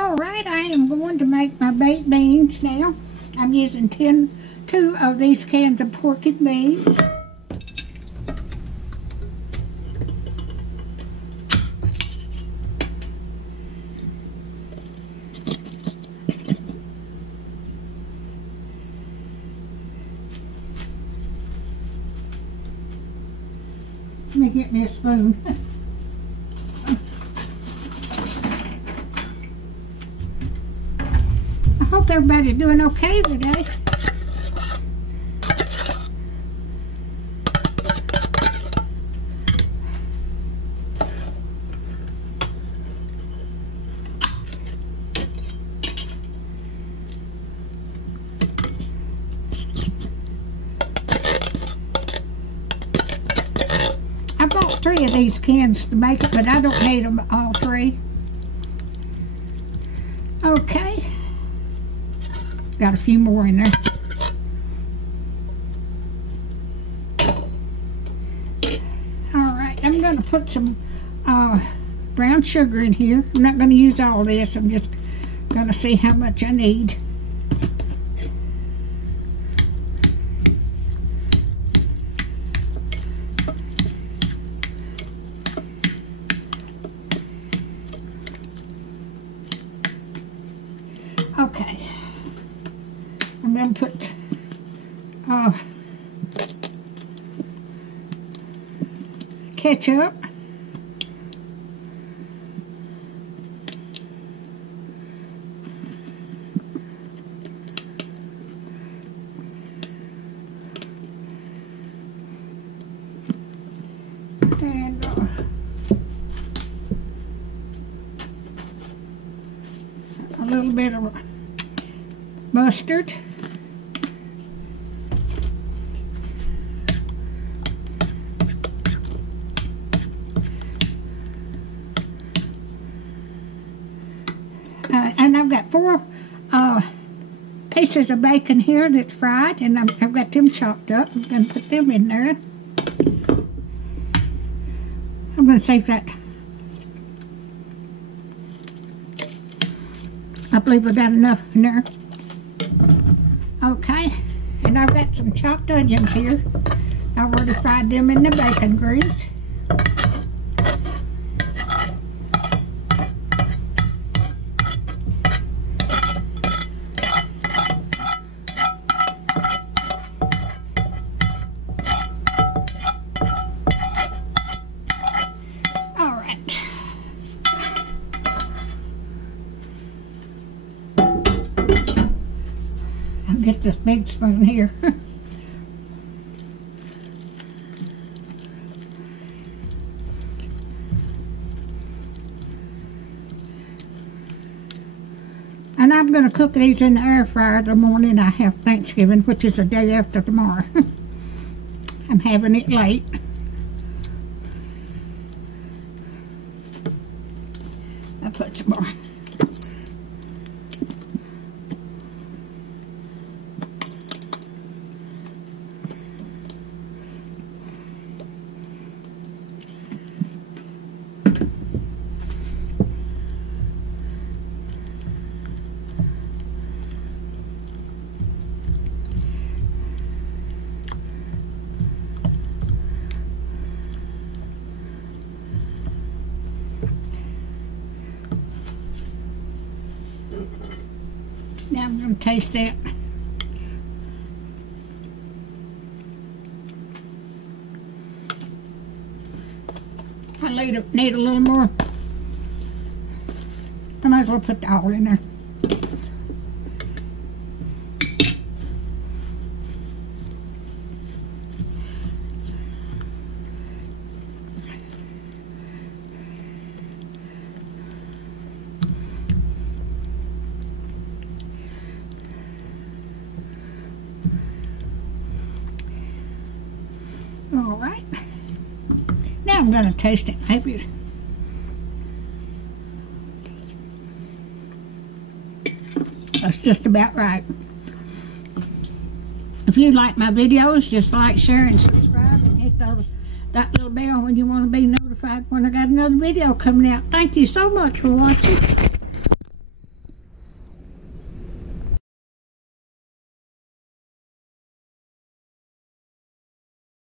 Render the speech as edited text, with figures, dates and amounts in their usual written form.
Alright, I am going to make my baked beans now. I'm using two of these cans of porky beans. Let me get me a spoon. I hope everybody's doing okay today. I bought 3 of these cans to make it, but I don't need them all 3. Okay. Got a few more in there. Alright, I'm going to put some brown sugar in here. I'm not going to use all this. I'm just going to see how much I need. Okay. I'm going to put ketchup, and a little bit of mustard. And I've got 4 pieces of bacon here that's fried, and I've got them chopped up. I'm going to put them in there. I'm going to save that. I believe I got enough in there. Okay, and I've got some chopped onions here. I've already fried them in the bacon grease. Get this big spoon here. And I'm going to cook these in the air fryer the morning I have Thanksgiving, which is the day after tomorrow. I'm having it late. I'll put some more. Now I'm going to taste that. I need a little more. I might as well put the oil in there. All right. Now I'm going to taste it. Maybe that's just about right. If you like my videos, just like, share, and subscribe, and hit that little bell when you want to be notified when I got another video coming out. Thank you so much for watching.